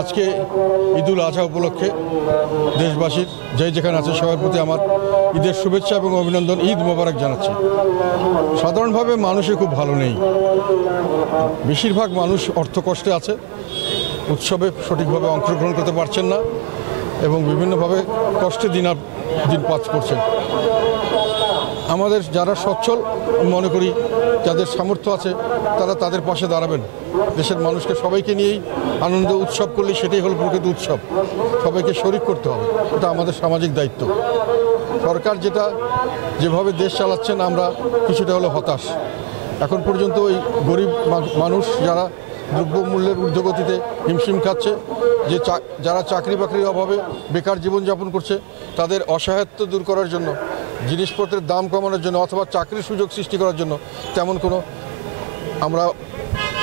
আজকে ঈদুল আজহা উপলক্ষে দেশবাসীর যে যেখানে আছে সবার প্রতি আমার ঈদের শুভেচ্ছা এবং অভিনন্দন, ঈদ মোবারক জানাচ্ছি। সাধারণভাবে মানুষই খুব ভালো নেই, বেশিরভাগ মানুষ অর্থকষ্টে আছে, উৎসবে সঠিকভাবে অংশগ্রহণ করতে পারছেন না এবং বিভিন্নভাবে কষ্টে দিন পাস করছেন। আমাদের যারা সচ্ছল মনে করি, যাদের সামর্থ্য আছে তারা তাদের পাশে দাঁড়াবেন। দেশের মানুষকে সবাইকে নিয়েই আনন্দ উৎসব করলে সেটাই হলো প্রকৃত উৎসব। সবাইকে শরিক করতে হবে, এটা আমাদের সামাজিক দায়িত্ব। সরকার যেভাবে দেশ চালাচ্ছেন আমরা কিছুটা হলো হতাশ। এখন পর্যন্ত ওই গরিব মানুষ যারা দ্রব্যমূল্যের ঊর্ধ্বগতিতে হিমশিম খাচ্ছে, যারা চাকরি বাকরির অভাবে বেকার জীবনযাপন করছে, তাদের অসহায়ত্ব দূর করার জন্য, জিনিসপত্রের দাম কমানোর জন্য অথবা চাকরির সুযোগ সৃষ্টি করার জন্য তেমন কোনো আমরা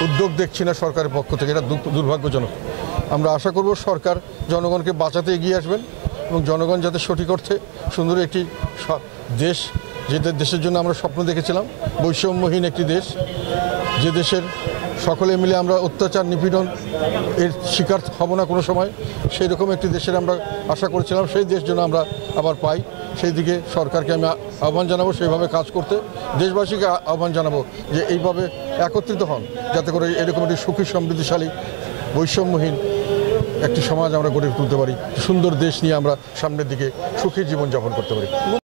উদ্যোগ দেখছি না সরকারের পক্ষ থেকে। এটা দুর্ভাগ্যজনক। আমরা আশা করব সরকার জনগণকে বাঁচাতে এগিয়ে আসবেন এবং জনগণ যাতে সঠিক অর্থে সুন্দর একটি দেশ, যে দেশের জন্য আমরা স্বপ্ন দেখেছিলাম, বৈষম্যহীন একটি দেশ, যে দেশের সকলে মিলে আমরা অত্যাচার নিপীড়ন এর শিকার হব না কোনো সময়, সেই রকম একটি দেশের আমরা আশা করেছিলাম। সেই দেশ যেন আমরা আবার পাই, সেই দিকে সরকারকে আমি আহ্বান জানাবো সেইভাবে কাজ করতে। দেশবাসীকে আহ্বান জানাবো যে এইভাবে একত্রিত হন, যাতে করে এরকম একটি সুখী সমৃদ্ধিশালী বৈষম্যহীন একটি সমাজ আমরা গড়ে তুলতে পারি, সুন্দর দেশ নিয়ে আমরা সামনের দিকে সুখী জীবনযাপন করতে পারি।